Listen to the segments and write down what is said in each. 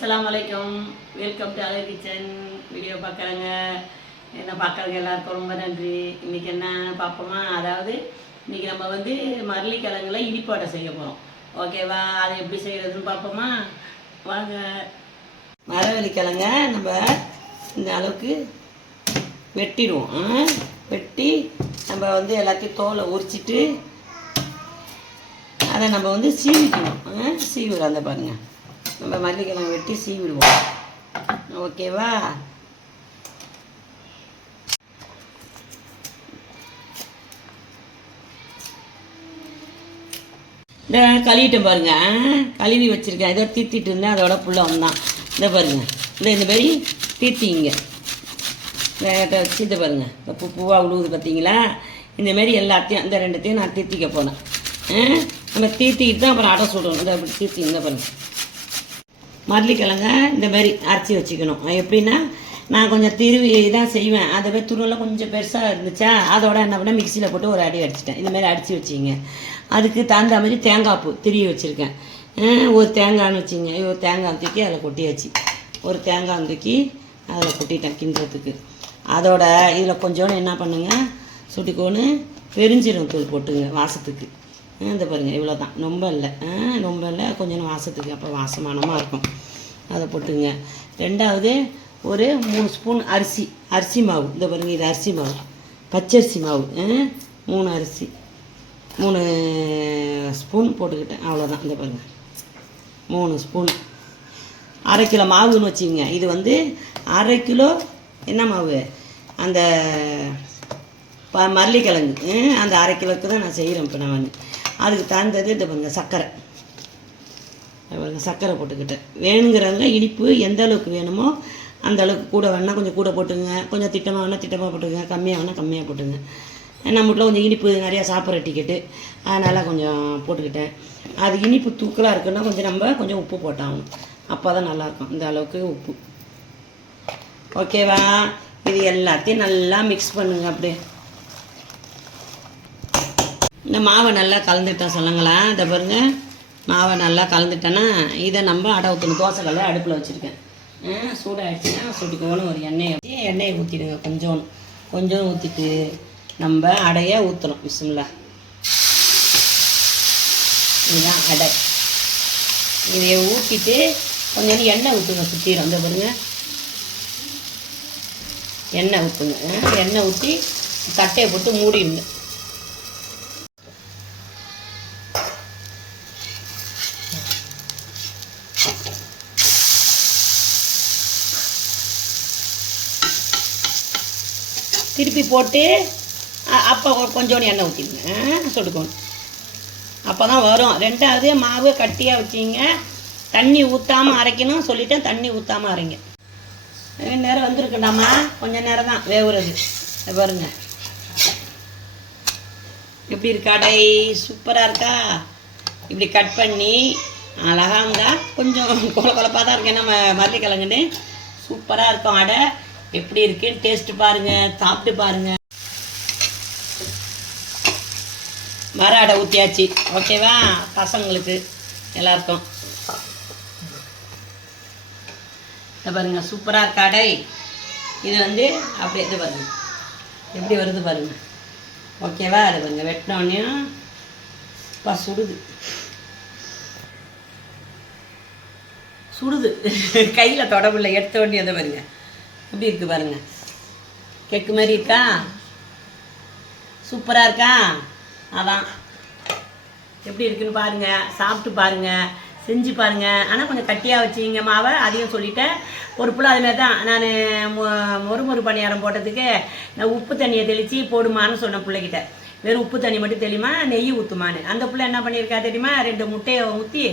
அஸ்லாம் வலைக்கம் welcome to Alar kitchen video பார்க்குறேங்க. என்ன பார்க்குறவங்க எல்லாருக்கும் ரொம்ப நன்றி. இன்றைக்கி என்ன பார்ப்போமா? அதாவது இன்றைக்கி நம்ம வந்து மரளிக்கிழங்குல இனிப்பாட்டை செய்ய போகிறோம் ஓகேவா அதை எப்படி செய்கிறதுன்னு பார்ப்போமா? வாங்க. மரவள்ளிக்கிழங்க நம்ம இந்த அளவுக்கு வெட்டிடுவோம். ஆ? வெட்டி நம்ம வந்து எல்லாத்தையும் தோலை உரிச்சிட்டு அதை நம்ம வந்து சீவிக்கணும் ஆ? சீவிடுறோம் அந்த பாருங்கள் நம்ம மல்லிக்கிழங்கு வெட்டி சீவிடுவோம். ஓகேவா? இந்த கழுவிட்டேன் பாருங்க. கழுவி வச்சுருக்கேன். ஏதோ தீத்திட்டு இருந்தேன். அதோட புள்ள வந்தான் இந்த பாருங்க. இந்த இந்த மாதிரி தீத்திங்க வச்சு இதை பாருங்க. இந்த பூ பூவாக விழுவுது பார்த்தீங்களா இந்தமாரி எல்லாத்தையும் இந்த ரெண்டுத்தையும் நான் தீத்திக்க போனேன் ஆ? நம்ம தீத்திக்கிட்டு தான் அப்புறம் அடை சுடணும். இந்த அப்படி தீத்தி பாருங்கள் மரளிக்கிழங்க இந்த மாதிரி அரைச்சி வச்சுக்கணும். எப்படின்னா நான் கொஞ்சம் திருவி தான் செய்வேன். அதை மாதிரி துருவெல்லாம் கொஞ்சம் பெருசாக இருந்துச்சா அதோட என்ன பண்ண மிக்சியில் போட்டு ஒரு அடி அடிச்சிட்டேன். இந்த மாதிரி அடித்து வச்சிங்க. அதுக்கு தகுந்த மாதிரி தேங்காய் பூ திருவி வச்சுருக்கேன். ஒரு தேங்காய்னு வச்சுங்க. ஒரு தேங்காய் தூக்கி அதில் கொட்டியாச்சு. ஒரு தேங்காய் தூக்கி அதில் கொட்டிட்டேன் கிண்டுறதுக்கு. அதோட இதில் கொஞ்சோண்டு என்ன பண்ணுங்க சுட்டிக்கோன்னு பெருஞ்சீரகம் தூள் போட்டுங்க வாசத்துக்கு. இந்த பாருங்கள் இவ்வளோ தான் ரொம்ப இல்லை. ஆ, ரொம்ப இல்லை. கொஞ்சம் வாசத்துக்கு அப்போ வாசமானமாக இருக்கும். அதை போட்டுங்க. ரெண்டாவது ஒரு மூணு ஸ்பூன் அரிசி. அரிசி மாவு. இந்த பாருங்கள் இது அரிசி மாவு. பச்சரிசி மாவு. மூணு அரிசி. மூணு ஸ்பூன் போட்டுக்கிட்டேன். அவ்வளோதான் இந்த பாருங்கள் மூணு ஸ்பூன் அரை கிலோ மாவுன்னு வச்சுக்கோங்க. இது வந்து அரை கிலோ என்ன மாவு? அந்த ப மல்லிக்கிழங்கு. அந்த அரை கிலோக்கு தான் நான் செய்கிறேன் இப்போ நான் வந்து. அதுக்கு தகுந்தது இந்த பாருங்கள் சர்க்கரை பாருங்கள் சர்க்கரை போட்டுக்கிட்டேன் வேணுங்கிறவங்க இனிப்பு எந்த அளவுக்கு வேணுமோ அந்த அளவுக்கு கூட வேணால் கொஞ்சம் கூட போட்டுங்க. கொஞ்சம் திட்டமாக வேணால் திட்டமாக போட்டுங்க. கம்மியாக வேணால் கம்மியாக போட்டுங்க. நம்ம வீட்டில் கொஞ்சம் இனிப்பு நிறையா சாப்பிட்ற டிக்கெட்டு அதனால் கொஞ்சம் போட்டுக்கிட்டேன். அது இனிப்பு தூக்கலாக இருக்குன்னா கொஞ்சம் நம்ம கொஞ்சம் உப்பு போட்டாகணும். அப்போ தான் நல்லாயிருக்கும். இந்த அளவுக்கு உப்பு. ஓகேவா? இது எல்லாத்தையும் நல்லா மிக்ஸ் பண்ணுங்க அப்படியே. இந்த மாவை நல்லா கலந்துட்டேன் சொல்லுங்களா இதை பாருங்க. மாவை நல்லா கலந்துட்டேன்னா இதை நம்ம அடை ஊற்றணும் தோசைக்கல்ல அடுப்பில் வச்சுருக்கேன். சூடாகிடுச்சுன்னா சுட்டுக்கோன்னு ஒரு எண்ணெயை வச்சு எண்ணெயை ஊற்றிடுங்க கொஞ்சம் கொஞ்சம் ஊற்றிட்டு நம்ம அடையை ஊற்றணும் மிஷினில் இதுதான் அடை. இதை ஊற்றிட்டு கொஞ்சம் எண்ணெய் ஊற்றுங்க சுற்றிடும் அந்த பாருங்க. எண்ணெய் ஊற்றுங்க எண்ணெய் ஊற்றி தட்டையை போட்டு மூடிடுங்க. திருப்பி போட்டு அப்போ கொஞ்சோண்டு எண்ணெய் ஊற்றிடுங்க சொடுக்கணும் அப்போ தான் வரும். ரெண்டாவது மாவு கட்டியாக வச்சிங்க. தண்ணி ஊற்றாமல் அரைக்கணும். சொல்லிட்டேன் தண்ணி ஊற்றாமல் அரைங்க. ரெண்டு நேரம் வந்துருக்குண்டாமா? கொஞ்சம் நேரம் தான் வேவுறது பாருங்க. எப்படி இருக்கா? டை சூப்பராக இருக்கா? இப்படி கட் பண்ணி அழகா இருந்தால் கொஞ்சம் கொல கொலப்பாக தான் இருக்கேன் நம்ம மல்லிக்கிழங்குன்னு. சூப்பராக இருக்கும். அடை எப்படி இருக்குன்னு டேஸ்ட் பாருங்க சாப்பிட்டு பாருங்க. மர அடை ஊற்றியாச்சு ஓகேவா பசங்களுக்கு எல்லாருக்கும். இதை பாருங்க சூப்பராக இருக்கா அடை இது வந்து அப்படியே இது பாருங்க. எப்படி வருது பாருங்க. ஓகேவா அது பாருங்க வெட்டினோடனையும் பா சுடுது. சுடுது. கையில் தொடவில்லை எடுத்த உடனே அதை பாருங்க. எப்படி இருக்கு பாருங்க? கேக்கு மாதிரி இருக்கா? சூப்பராக இருக்கா? அதான். எப்படி இருக்குன்னு பாருங்க. சாப்பிட்டு பாருங்க. செஞ்சு பாருங்க. ஆனால் கொஞ்சம் கட்டியாக வச்சிங்க மாவை. அதையும் சொல்லிட்டேன். ஒரு புள்ள அதுமாரி தான் நான் மொறு மொறு பணியாரம் போட்டதுக்கு நான் உப்பு தண்ணியை தெளித்து போடுமான்னு சொன்னேன் பிள்ளைகிட்ட. வெறும் உப்பு தண்ணி மட்டும் தெரியுமா நெய் ஊற்றுமான்னு அந்த பிள்ளை என்ன பண்ணியிருக்கா தெரியுமா? ரெண்டு முட்டையை ஊற்றி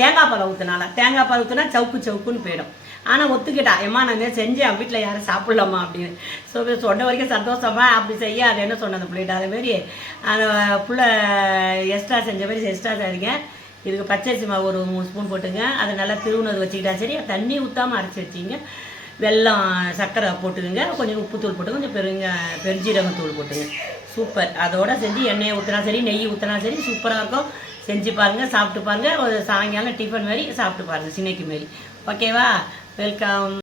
தேங்காய் பால் ஊற்றுனால தேங்காய் பால் ஊற்றுனா சவுக்கு சவுக்குன்னு போயிடும். ஆனால் ஒத்துக்கிட்டா. ஏம்மா நான் செஞ்சேன் வீட்டில் யாரும் சாப்பிட்லாமா அப்படின்னு. ஸோ சொன்ன வரைக்கும் சந்தோஷமா அப்படி செய்ய அது என்ன சொன்னது பிள்ளைகிட்ட? அதேமாரி அந்த புள்ள எக்ஸ்ட்ரா செஞ்ச மாதிரி எக்ஸ்ட்ரா செய்யுங்க இதுக்கு பச்சரிசி மாவு ஒரு மூணு ஸ்பூன் போட்டுங்க. அதை நல்லா திருவுனது வச்சுக்கிட்டா சரி. தண்ணி ஊற்றாமல் அரைச்சி வச்சிங்க வெல்லம் சர்க்கரை போட்டுக்குங்க. கொஞ்சம் உப்புத்தூள் போட்டு கொஞ்சம் பெருங்க பெருஞ்சீரகத்தூள் போட்டுங்க சூப்பர். அதோட செஞ்சு எண்ணெயை ஊற்றினா சரி நெய் ஊற்றினா சரி சூப்பராக இருக்கும். செஞ்சு பாருங்கள் சாப்பிட்டு பாருங்கள் ஒரு சாயங்காலம் டிஃபன் மாதிரி சாப்பிட்டு பாருங்கள் சின்னைக்கு மாரி. ஓகேவா? வெல்கம்